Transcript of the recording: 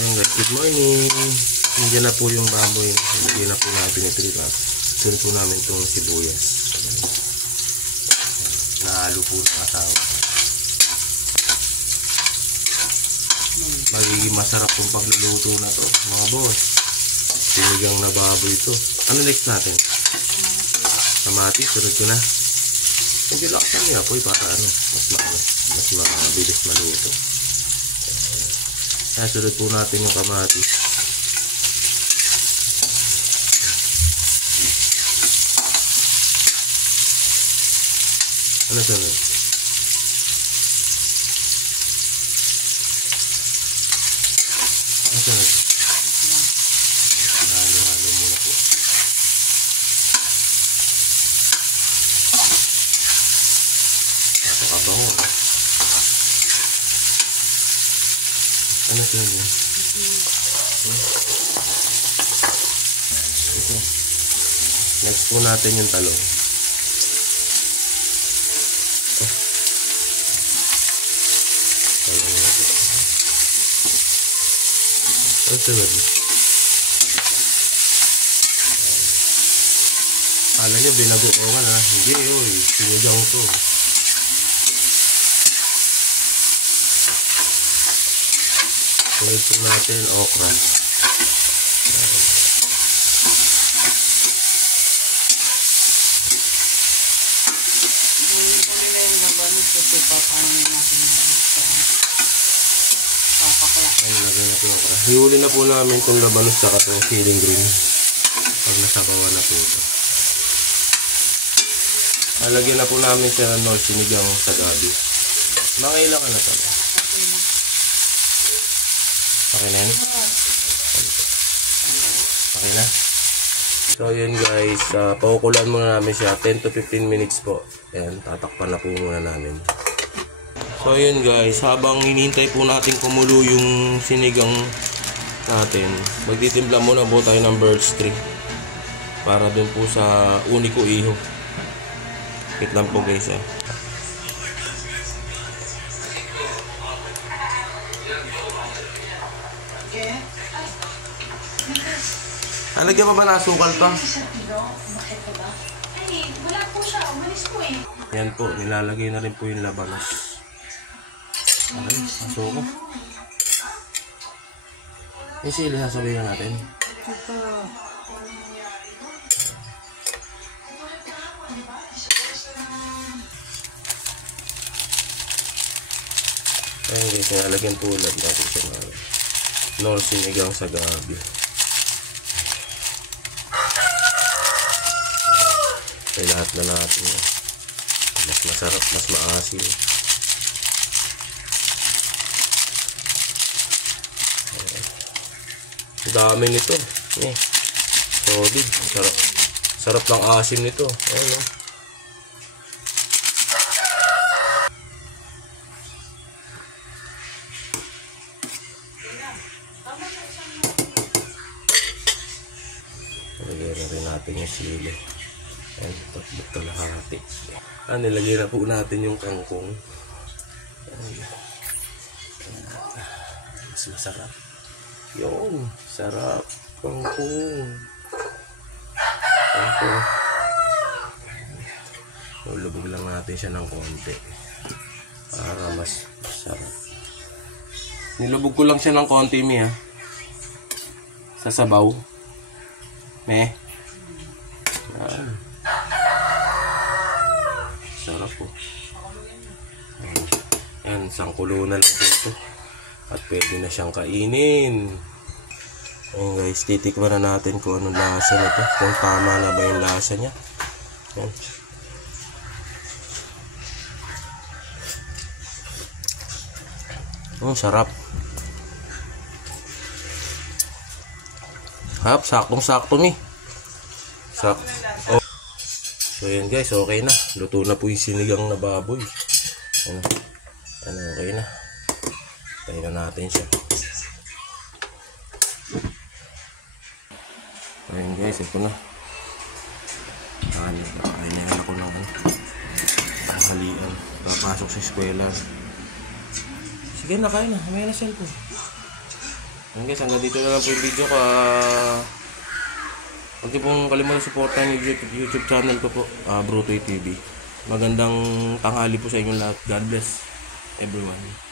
Ayun guys, good morning. Nandiyan na po yung baboy. Hindi na po natin ito. Sunod po namin itong sibuyas. Nahalo po ng asawa. Magiging masarap pong pagluluto na to mga boss. Sinigang na baboy ito. Ano next natin? Kamatis, sunod ko na. Medyo laksan niya po para ano, mas mabilis maluto. Kaya sunod po natin yung kamatis. Ano sunod? Ano sunod? Halo-halo muna po. Napakabango. Ano sunod? Ito. Next po natin yung talong. Sunod. Kala nyo binagoongan ha? Hindi oy, sinigang to. Sunod po natin okra. Hihuli na po namin itong labanos sa itong siling green pag nasabawan na po ito. Alagyan na po namin siya ng sinigang sa gabi. Mga ilang na ito? Okay na yan? Okay na? So yun guys, pakukulan muna namin siya 10 to 15 minutes po. Ayan, tatakpan na po muna namin. So yun guys, habang hinihintay po natin kumulo yung sinigang natin, magtitimpla muna po tayo ng birch tree para dun po sa uniko iho. Wait lang po guys Lagyan pa ba na asukal pa? Wala po siya, umalis po eh. Yan po, nilalagay na rin po yung labanos. Okay, asukal. Yung sili, sasabihin na natin. Ayun guys, nilalagyan po ulit natin siya ng sinigang sa gabi. Ay, lahat na natin. Mas masarap, mas maasim. Dami nito. Solid. Sarap. Sarap ng asim nito. Ayun, Lagyan na rin natin yung sili. Ayan, tatlong kalahati. Nilagay na po natin yung kangkong. Mas masarap. Yun, sarap. Kangkong. Kangkong. Lulubog lang natin siya ng konti para mas sarap. Nilubog ko lang siya ng konti, Mi, ha? Sa sabaw. Yan. Sarap po. Yan, isang kulo na lang ito. At pwede na siyang kainin. Ayan guys, titikman na natin kung anong lasa nito. Kung tama na ba yung lasa niya. Ayan. Sarap. Hap, saktong-sakto, Mi. Sakto. Oh. So yan guys, okay na. Luto na po yung sinigang na baboy. Okay na. Tayo na natin siya. Ayan guys, ito na. Kakain na ako ng tanghalian. Papasok sa eskwela. Sige na, kain na. May na cellphone. Yan guys, hanggang dito na lang po yung video ko. Huwag niyo pong kalimutan supportan yung YouTube channel ko po, Brutoy TV. Magandang tanghali po sa inyong lahat. God bless everyone.